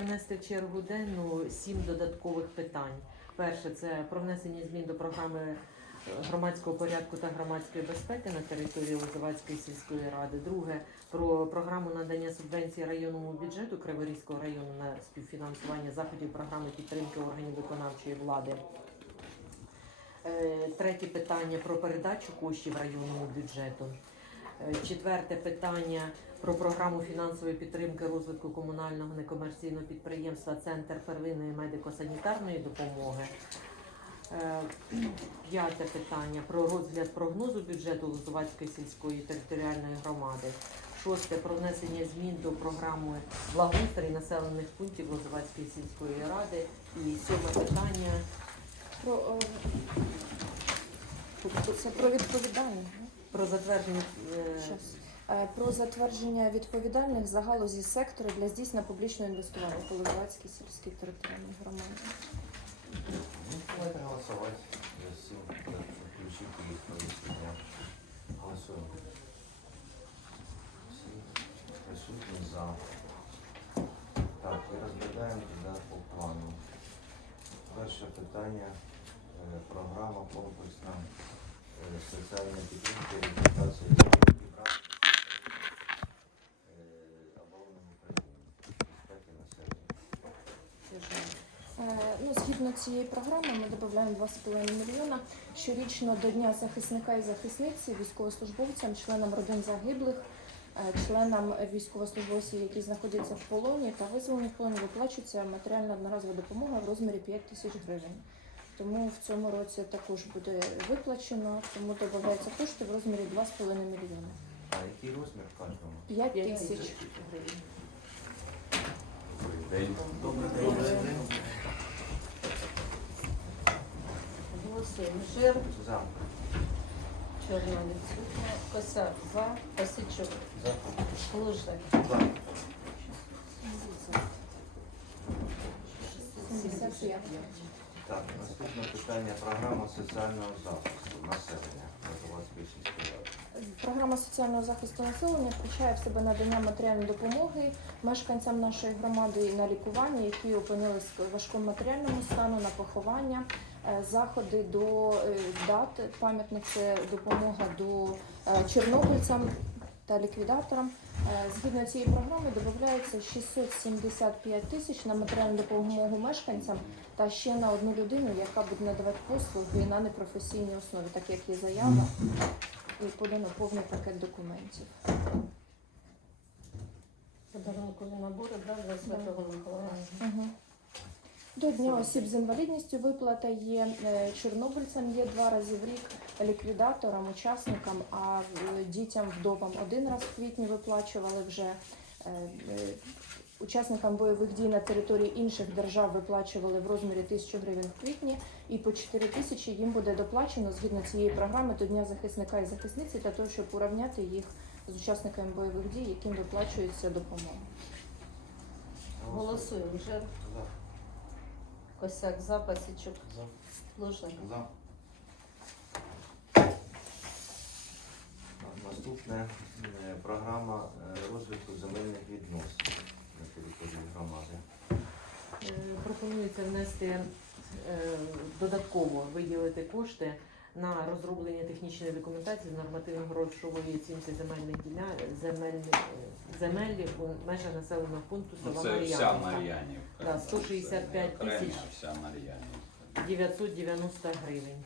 Внести чергу денну сім додаткових питань. Перше це про внесення змін до програми е, громадського порядку та громадської безпеки на території Лозовацької сільської ради. Друге про програму надання субвенції районному бюджету Криворізького району на співфінансування заходів програми підтримки органів виконавчої влади. Е, Третє питання про передачу коштів районному бюджету. Е, Четверте питання про програму фінансової підтримки розвитку комунального некомерційного підприємства Центр первинної медико-санітарної допомоги. Е, П'яте питання про розгляд прогнозу бюджету Лозувацької сільської територіальної громади. Шосте про внесення змін до програми благоустрій населених пунктів Лозувацької сільської ради. І сьоме питання Про, е, це про відповідальних. ну, про затвердження е, щас. Е, Про затвердження відповідальних за галузі сектору для здійснення публічного інвестування в Половецькій сільській територіальній громаді. Ну, Давайте голосувати. Включити їх. Голосуємо. Всі присутні за. Так, і розглядаємо тоді по плану. Перше питання. е, Програма комплексна е, соціальної підтримки реабілітації оборонним України. Безпеки населення. Е, Ну, згідно цієї програми, ми додаємо 2,5 мільйона щорічно до Дня захисника і захисниці, військовослужбовцям, членам родин загиблих, е, членам військовослужбовців, які знаходяться в полоні та визволені в полоні, виплачується матеріальна одноразова допомога в розмірі 5 тисяч гривень. Тому в цьому році також буде виплачено, тому додаються кошти в розмірі 2,5 мільйона. А який розмір в кожному? 5 П'ять тисяч. тисяч гривень. Добрий день. Голосуємо. Жир, За. чорна відсутня, Косяк, за, Косичук, За. Лужик, За. 75. Так, наступне питання програма соціального захисту населення. Програма соціального захисту населення включає в себе надання матеріальної допомоги мешканцям нашої громади на лікування, які опинились в важкому матеріальному стану, на поховання, заходи до е, дат пам'ятних це допомога до е, чорнобильцям та ліквідаторам. Е, Згідно цієї програми додається 675 тисяч на матеріальну допомогу мешканцям та ще на одну людину, яка буде надавати послуги на непрофесійній основі, так як є заява і подано повний пакет документів. подарункові набори, да, для Святого Миколая. До Дня осіб з інвалідністю виплата є е, чорнобильцям є два рази в рік, ліквідаторам, учасникам, а е, дітям вдовам один раз в квітні виплачували вже. е, Учасникам бойових дій на території інших держав виплачували в розмірі 1000 гривень в квітні, і по 4 тисячі їм буде доплачено згідно цієї програми до Дня захисника і захисниці для того, щоб урівняти їх з учасниками бойових дій, яким виплачується допомога. Голосуємо. За. Косяк, за, Косичук, За. Лужик. За. Наступне е, програма е, розвитку земельних відносин на території громади. Е, Пропонується внести е, додатково виділити кошти на розроблення технічної документації з нормативно-грошової оцінки земельних діля... земель... е, земель у межах населеного пункту Ну, села це вся Мар'янівка. Мар'янівка. Да, 165 Це окрема, тисяч. Вся Мар'янівка. 990 гривень.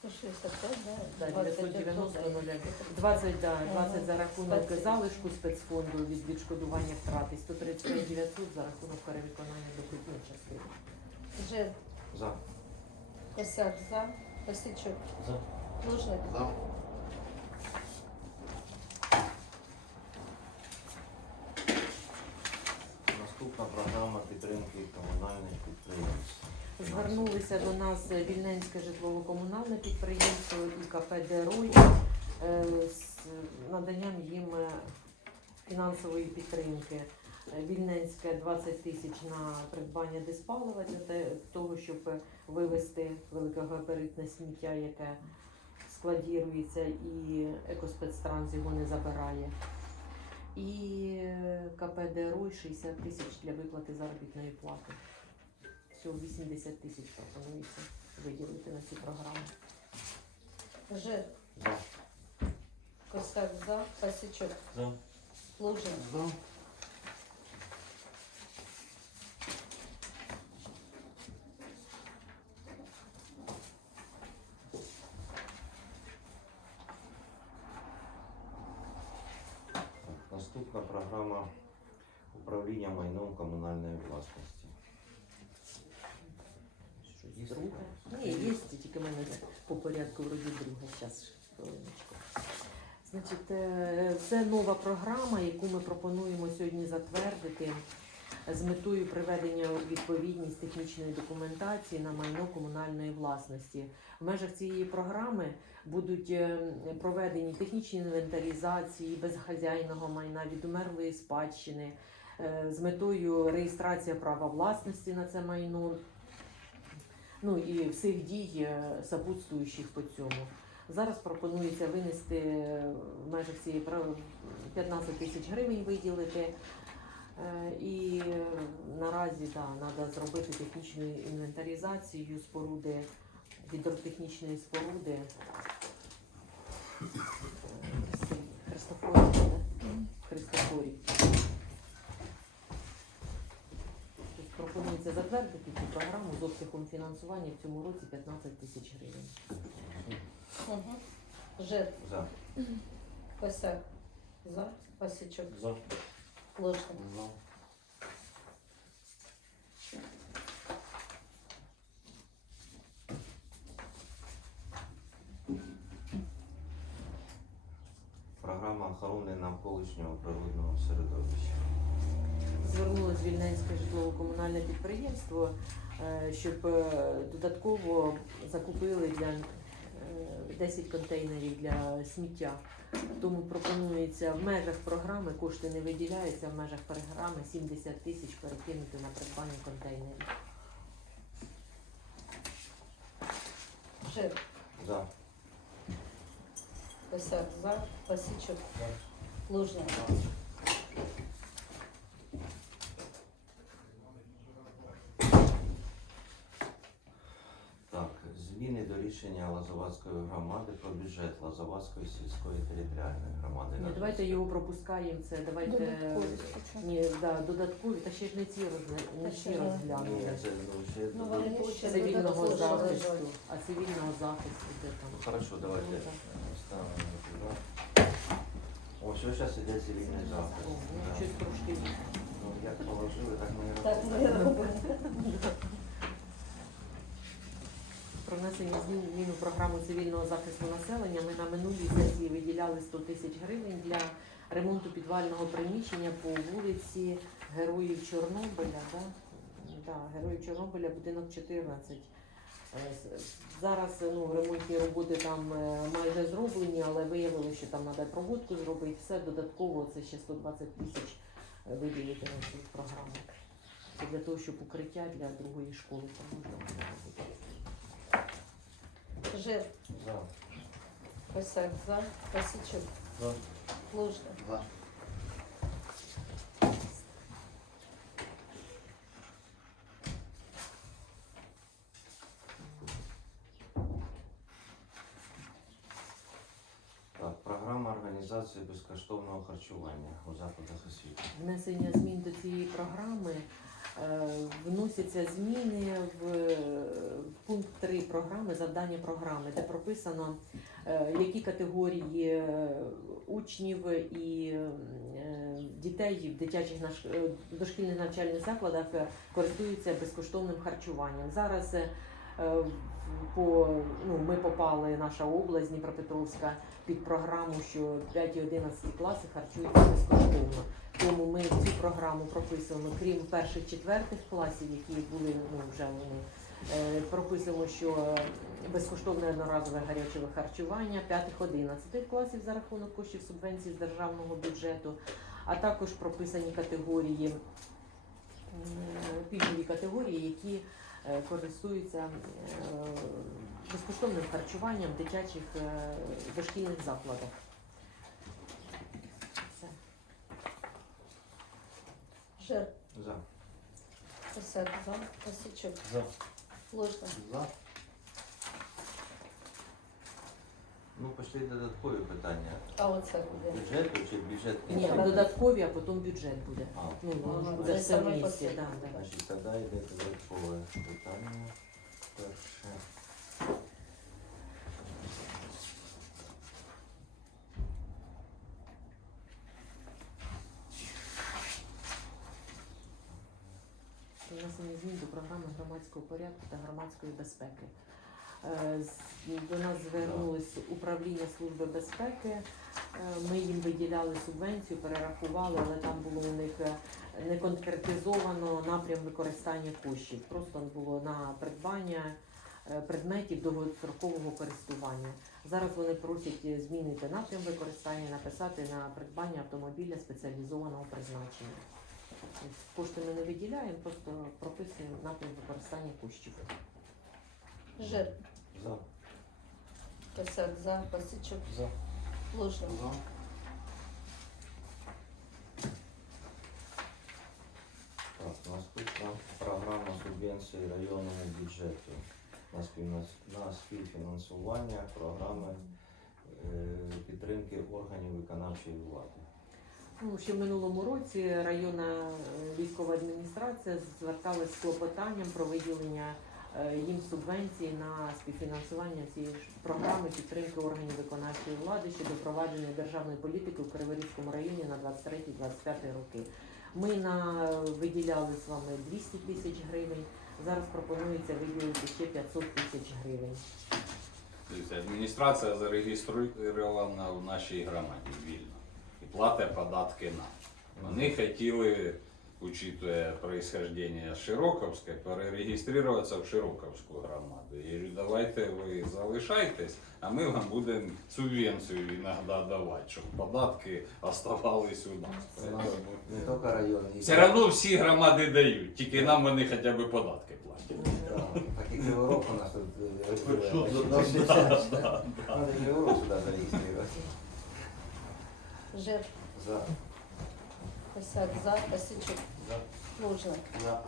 165, Да, да? 990 нуля. 20, да, 20 за рахунок Спасибо. залишку спецфонду від відшкодування втрат і 135 900 за рахунок перевиконання доходної частини. Жир, За. Косяк, за, Косичук, За. Лужик. За. Наступна програма підтримки комунальних підприємств. Звернулися до нас Вільненське житлово-комунальне підприємство і КП «Дерой» е, з наданням їм фінансової підтримки. Вільненське 20 тисяч на придбання диспалива для того, щоб вивезти великогабаритне сміття, яке складірується, і екоспецтранс його не забирає. І е, КП ДРО 60 тисяч для виплати заробітної плати. Всього 80 тисяч пропонується виділити на цю програму. Жир, За. Косак за, Пасічок, За. Лужин, За. Наступна програма управління майном комунальної власності. Щось друге. Ні, є, тільки в мене по порядку вроді друге. Зараз хвилиночку. Значить, е, це нова програма, яку ми пропонуємо сьогодні затвердити з метою приведення у відповідність технічної документації на майно комунальної власності. В межах цієї програми будуть е, проведені технічні інвентаризації безхазяйного майна від умерлої спадщини е, з метою реєстрації права власності на це майно. Ну і всіх дій сопутствуючих по цьому. Зараз пропонується винести в межах цієї про- 15 тисяч гривень виділити. Е, І наразі треба зробити технічну інвентаризацію споруди, гідротехнічної споруди. Христофорів? Христофорів. Пропонується затвердити цю програму з обсягом фінансування в цьому році 15 тисяч гривень. Угу. Жир, За. Косак за, Пасічок, За. Лужин, За. Програма охорони навколишнього природного середовища. Звернулось Вільненське житлово-комунальне підприємство, е, щоб е, додатково закупили для 10 контейнерів для сміття. Тому пропонується в межах програми, кошти не виділяються, в межах програми 70 тисяч перекинути на придбання контейнерів. Жир, За. Косак за, Пасічок, Лужин, Так, зміни до рішення Лазовацької громади про бюджет Лазовацької сільської територіальної громади. Ні, давайте його пропускаємо. Це давайте Додаткові спочатку. ні, да, додаткові, та ще ж не ці розгля... не Та ще не- розглянули. це ну, ще Ну, вони Цивільного додатково захисту, лежать. а цивільного захисту де там? Ну, Хорошо, давайте Ну, так. ставимо туди. О, що зараз іде цивільний захист. Ну, Да. щось трошки Ну, як положили, так ми і Так ми робимо. Про внесення змін в зміну програму цивільного захисту населення. Ми на минулій сесії виділяли 100 тисяч гривень для ремонту підвального приміщення по вулиці Героїв Чорнобиля. Да? Да, Героїв Чорнобиля, будинок 14. Е, Зараз ну, ремонтні роботи там е, майже зроблені, але виявилося, що там треба проводку зробити. Все додатково це ще 120 тисяч е, виділити на цю програму. Це для того, щоб укриття для другої школи там можна було робити. Жир, За. Косак за, Пасічок, За. Лужин, За. Так, програма організації безкоштовного харчування у закладах освіти. внесення змін до цієї програми вносяться зміни в, е, пункт 3 програми, завдання програми, де прописано, е, які категорії е, учнів і е, дітей в дитячих е, дошкільних навчальних закладах е, користуються безкоштовним харчуванням. Зараз е, по, ну, ми попали, наша область Дніпропетровська, під програму, що 5 і 11 класи харчуються безкоштовно. Тому ми цю програму прописуємо, крім перших четвертих класів, які були ну вже вони. е, Прописуємо, що е, безкоштовне одноразове гаряче харчування 5-11 класів за рахунок коштів субвенцій з державного бюджету, а також прописані категорії, м, пільгові категорії, які е, Е, користуються е, безкоштовним харчуванням в дитячих е, дошкільних закладах. Все. За. Косяк. За. Косячок. За. Ложка. За. Ну, пішли додаткові питання. А оце буде. Бюджету чи бюджет? Ні, додаткові, а потім бюджет буде. А, Ну, воно ж буде це все саме місті. Да, да. Значить, тоді йде додаткове питання. Перше. Внесення змін до програми громадського порядку та громадської безпеки. Е, До нас звернулось управління Служби безпеки. Е, Ми їм виділяли субвенцію, перерахували, але там було у них е, не конкретизовано напрям використання коштів. Просто було на придбання предметів довгострокового користування. Зараз вони просять змінити напрям використання, написати на придбання автомобіля спеціалізованого призначення. Кошти ми не виділяємо, просто прописуємо напрям використання коштів. Жир. За. Косяк за. Косячук. За. Ложка. За. Так, наступна програма субвенції районному бюджету на, співна- на співфінансування програми е, підтримки органів виконавчої влади. Ну, ще в минулому році районна е, військова адміністрація зверталась з клопотанням про виділення їм субвенції на співфінансування цієї програми підтримки органів виконавчої влади щодо провадження державної політики у Криворізькому районі на 23-25 роки. Ми на виділяли з вами 200 тисяч гривень. Зараз пропонується виділити ще 500 тисяч гривень. Тобто адміністрація зареєстрована в нашій громаді вільно і платить податки нам. Вони хотіли, учитывая происхождение Широковской, перереєструватися в Широковську громаду. Я говорю, давайте ви залишайтесь, а ми вам будемо субвенцію іноді давати, щоб податки оставались у нас. Не тільки район, Все одно всі громади дають, тільки нам вони хоча б податки платять. Так і Криворог у нас тут да, да. Надо Криворог сюди зареєструвати. Жир. За. Косяк за. Косячук. За. Ложка. За.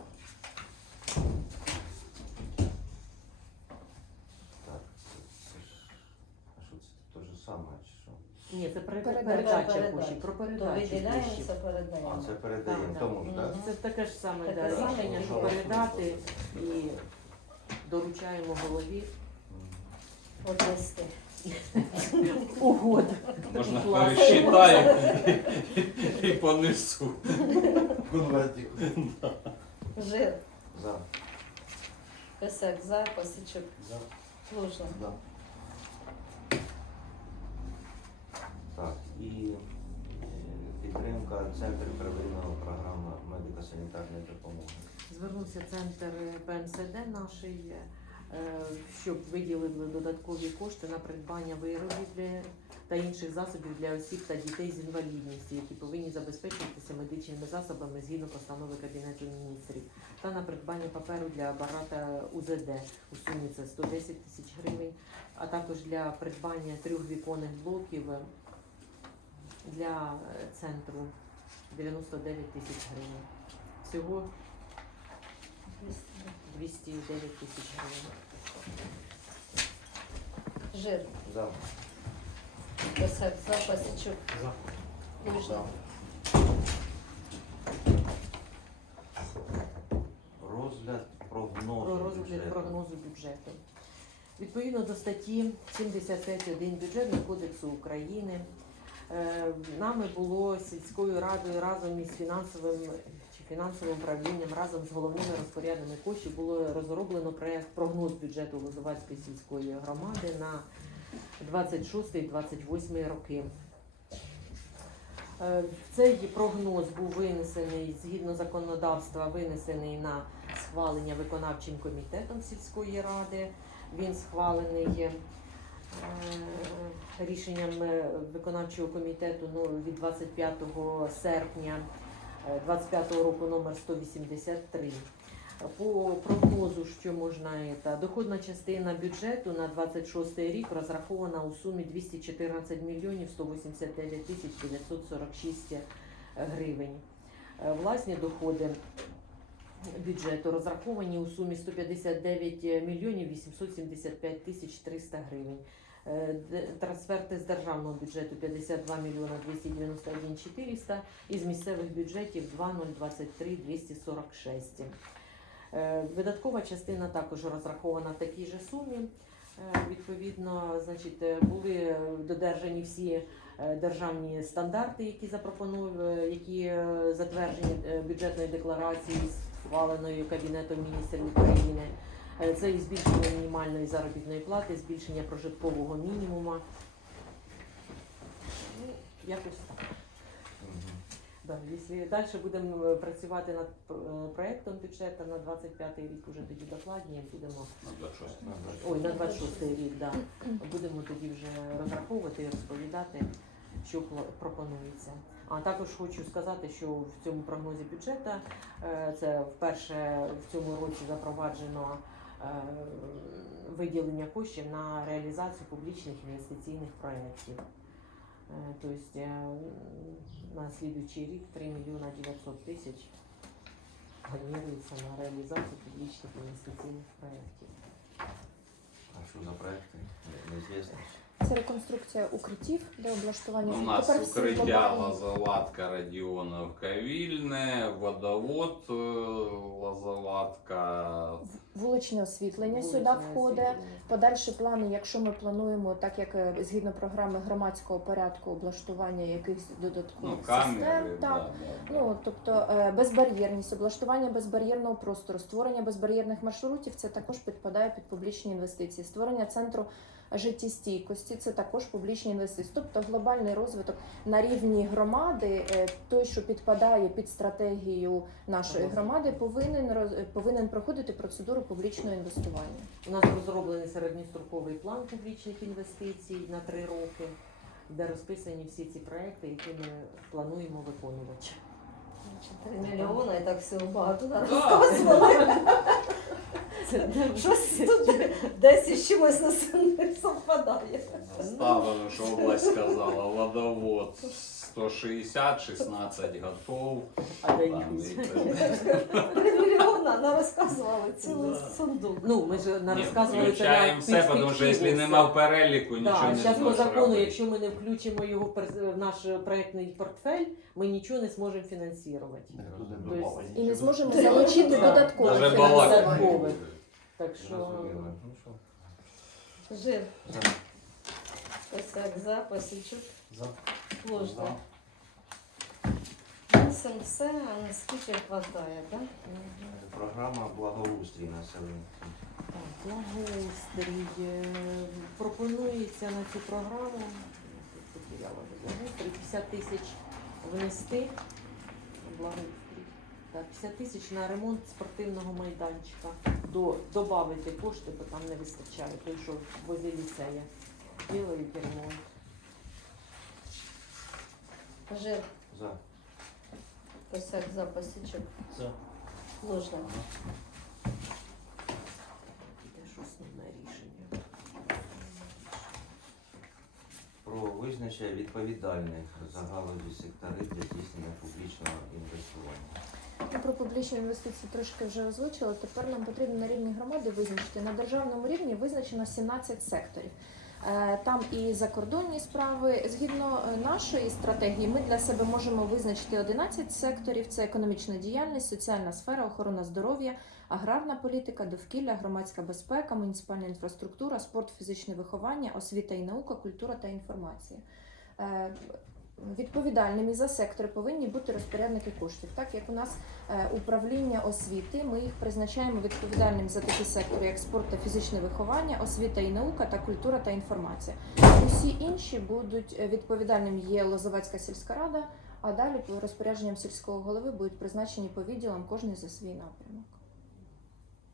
Так, це ж, а що це те ж саме, чи що? Ні, це пере- Передача. передача Передача. коштів, про То передачу виділяємо, коштів. це передаємо. А, це передаємо Так, тому ж, так? Це таке ж саме Таке да, саме, рішення, що передати і доручаємо голові Одеське. Угода. Можна пересчитаю і, понесу. Конвертик. Жир. За. Косяк за. Косячук. За. Ложка. Да. Так, і е, підтримка Центру первинної програми медико-санітарної допомоги. Звернувся центр ПМСД нашої, е, щоб виділили додаткові кошти на придбання виробів для та інших засобів для осіб та дітей з інвалідністю, які повинні забезпечуватися медичними засобами згідно постанови Кабінету міністрів, та на придбання паперу для апарата УЗД у сумі це 110 тисяч гривень, а також для придбання трьох віконних блоків е, для е, центру 99 тисяч гривень. Всього 209 тисяч гривень. Жир. За. Косяк за. Косячук. За. Ложка. Розгляд прогнозу. Про розгляд бюджету. прогнозу бюджету. Відповідно до статті 75.1 Бюджетного кодексу України е, нами було сільською радою разом із фінансовим фінансовим управлінням, разом з головними розпорядниками коштів було розроблено проект прогноз бюджету Лозувацької сільської громади на 26-28 роки. Е, Цей прогноз був винесений згідно законодавства, винесений на схвалення виконавчим комітетом сільської ради. Він схвалений е, рішенням е, виконавчого комітету ну, від 25 серпня 25 року номер 183. По прогнозу, що можна це, доходна частина бюджету на 26 рік розрахована у сумі 214 мільйонів 189 тисяч 946 гривень. Е, Власні доходи бюджету розраховані у сумі 159 мільйонів 875 тисяч 300 гривень. Е, Трансферти з державного бюджету 52 мільйона 291 400 і з місцевих бюджетів 2023 246. Е, Видаткова частина також розрахована в такій же сумі. Е, Відповідно, значить, були додержані всі державні стандарти, які запропонують, які затверджені бюджетною декларацією, схваленою Кабінетом міністрів України. Е, Це і збільшення мінімальної заробітної плати, збільшення прожиткового мінімуму. Ну, якось так. Да, якщо далі будемо е, працювати над е, проектом бюджету на 25 рік, уже тоді докладніше будемо. На 26. Ой, на 26 рік, да. Будемо тоді вже розраховувати і розповідати, що пропонується. А також хочу сказати, що в цьому прогнозі бюджету е, це вперше в цьому році запроваджено е, виділення коштів на реалізацію публічних інвестиційних проєктів. Е, Тобто на слідуючий рік 3 мільйона 900 тисяч планується на реалізацію публічних інвестиційних проєктів. А що за проекти? Не- Неізвісно. Це реконструкція укриттів для облаштування. У нас Тепер всі укриття глобальні- Лазоватка, Радіоновка, Вільне, водовод, е, Лазоватка. Вуличне освітлення сюди входить. освітлення. Подальші плани, якщо ми плануємо, так як е, згідно програми громадського порядку облаштування якихось Ну, додаткових камери, систем, да, так. да, да. Ну, тобто е, безбар'єрність, облаштування безбар'єрного простору, створення безбар'єрних маршрутів це також підпадає під публічні інвестиції. Створення центру життєстійкості це також публічні інвестиції. Тобто глобальний розвиток на рівні громади, е, той, що підпадає під стратегію нашої громади, повинен повинен проходити процедуру публічного інвестування. У нас розроблений середньостроковий план публічних інвестицій на три роки, де розписані всі ці проекти, які ми плануємо виконувати. Три мільйони і так всього багато Да. розказували. Це Щось тут десь із чимось не совпадає. Ставлено, що область сказала, водовод 160, 16 готов. а де Там, і їх? це- Три мільйона нам розказували цілий Да. сундук. Ну, ми ж не Ні, розказували Включаємо все, тому що якщо нема в переліку, нічого Так, не зараз по зможеш закону, робити. якщо ми не включимо його в пер- в наш проектний портфель, ми нічого не зможемо фінансувати. Тобто, І не зможемо залучити Да. додаткове Даже фінансування. Так що Зрозуміло. Ну що? Жир. За. Косяк за, Пасічук. За. Мусим все, а наскільки хватає, так? Програма благоустрій населення. Так, благоустрій. Е, Пропонується на цю програму тут потеряла вже благоустрій, 50 тисяч внести. Благоустрій. Так, 50 тисяч на ремонт спортивного майданчика. До, добавити кошти, бо там не вистачає. Той, що возле ліцея. Ділають ремонт. Жир. За. Косяк за, Пасічук. За. Ложно. Теж основне рішення. Про визначення відповідальних за галузі сектори для здійснення публічного інвестування. Ми про публічні інвестиції трошки вже озвучили. Тепер нам потрібно на рівні громади визначити. На державному рівні визначено 17 секторів. Е, Там і закордонні справи. Згідно е, нашої стратегії, ми для себе можемо визначити 11 секторів: це економічна діяльність, соціальна сфера, охорона здоров'я, аграрна політика, довкілля, громадська безпека, муніципальна інфраструктура, спорт, фізичне виховання, освіта і наука, культура та інформація. Відповідальними за сектори повинні бути розпорядники коштів. Так як у нас е, управління освіти, ми їх призначаємо відповідальним за такі сектори, як спорт та фізичне виховання, освіта і наука та культура та інформація. Усі інші будуть е, відповідальним є Лозовецька сільська рада, а далі по розпорядженням сільського голови будуть призначені по відділам кожний за свій напрямок.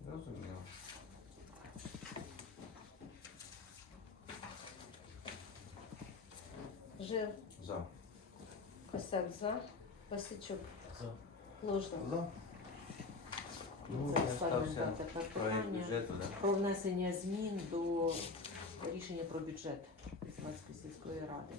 Зрозуміло. Жир. За. Косяк за, Васичук. За. Ложно. За. Ну, Це я останнє тепер проект питання бюджету, да? про внесення змін до рішення про бюджет Ізмаїльської сільської ради.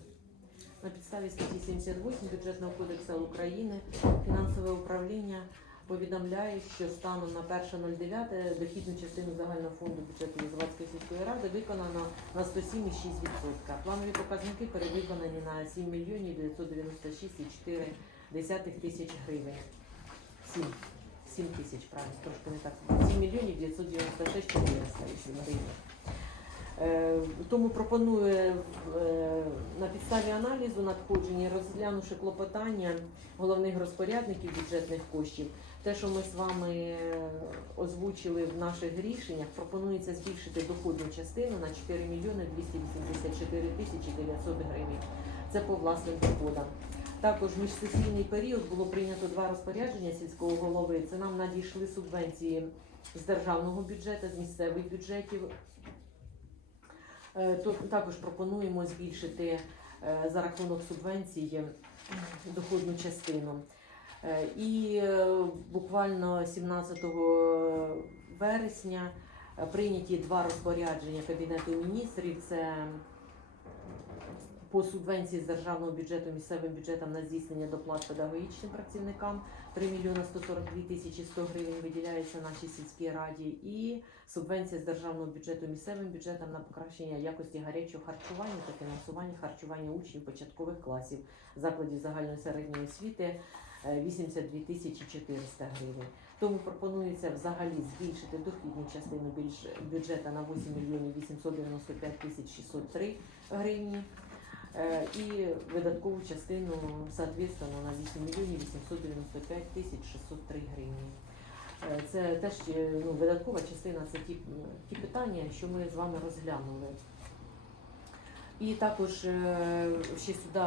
На підставі статті 78 Бюджетного кодексу України фінансове управління повідомляє, що станом на 1.09 дохідну частину загального фонду бюджету Єзаватської сільської ради виконано на 107,6%. Планові показники перевиконані на 7 мільйонів 996,4 тисяч гривень. 7. 7 тисяч, правильно, трошки не так. 7 мільйонів 996 400 гривень. Е, Тому пропоную е, на підставі аналізу надходження, розглянувши клопотання головних розпорядників бюджетних коштів, те, що ми з вами озвучили в наших рішеннях, пропонується збільшити доходну частину на 4 мільйони 284 тисячі 900 гривень. Це по власним доходам. Також в міжсесійний період було прийнято два розпорядження сільського голови. Це нам надійшли субвенції з державного бюджету, з місцевих бюджетів. Е, також пропонуємо збільшити е, за рахунок субвенції доходну частину. Е, І е, буквально 17 вересня е, прийняті два розпорядження Кабінету міністрів. Це по субвенції з державного бюджету місцевим бюджетам на здійснення доплат педагогічним працівникам. 3 мільйона 142 тисячі 100 гривень виділяється нашій сільській раді. І субвенція з державного бюджету місцевим бюджетам на покращення якості гарячого харчування та фінансування харчування учнів початкових класів закладів загальної середньої освіти 82 тисячі 400 гривень. Тому пропонується взагалі збільшити дохідну частину бюджету на 8 мільйонів 895 тисяч 603 гривні. Е, І видаткову частину соответственно на 8 мільйонів 895 тисяч 603 гривні. Е, Це теж е, ну, видаткова частина, це ті, ті питання, що ми з вами розглянули. І також е, ще сюди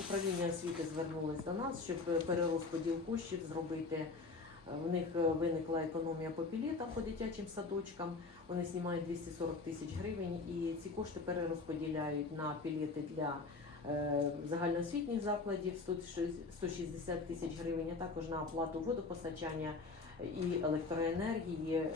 управління освіти звернулось до нас, щоб перерозподіл коштів зробити. Е, В них е, виникла економія по пілетам, по дитячим садочкам. Вони знімають 240 тисяч гривень і ці кошти перерозподіляють на пілети для е, загальноосвітніх закладів 160 тисяч гривень, а також на оплату водопостачання і електроенергії.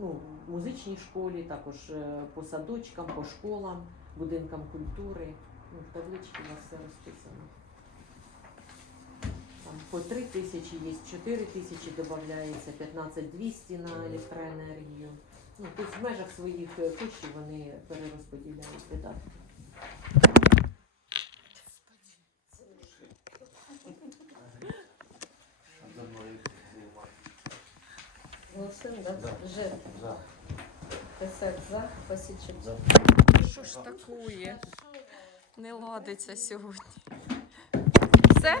Ну, музичній школі, також е, по садочкам, по школам, будинкам культури. Ну, в табличці у вас все розписано. Там по 3 тисячі є, 4 тисячі додається, 15 200 на електроенергію. Ну, тобто в межах своїх е, коштів вони перерозподіляють видатки. Голосуємо, да? Да. Жир, За. Писак за, Пасічик за. Що ж такує? Не ладиться сьогодні. Все?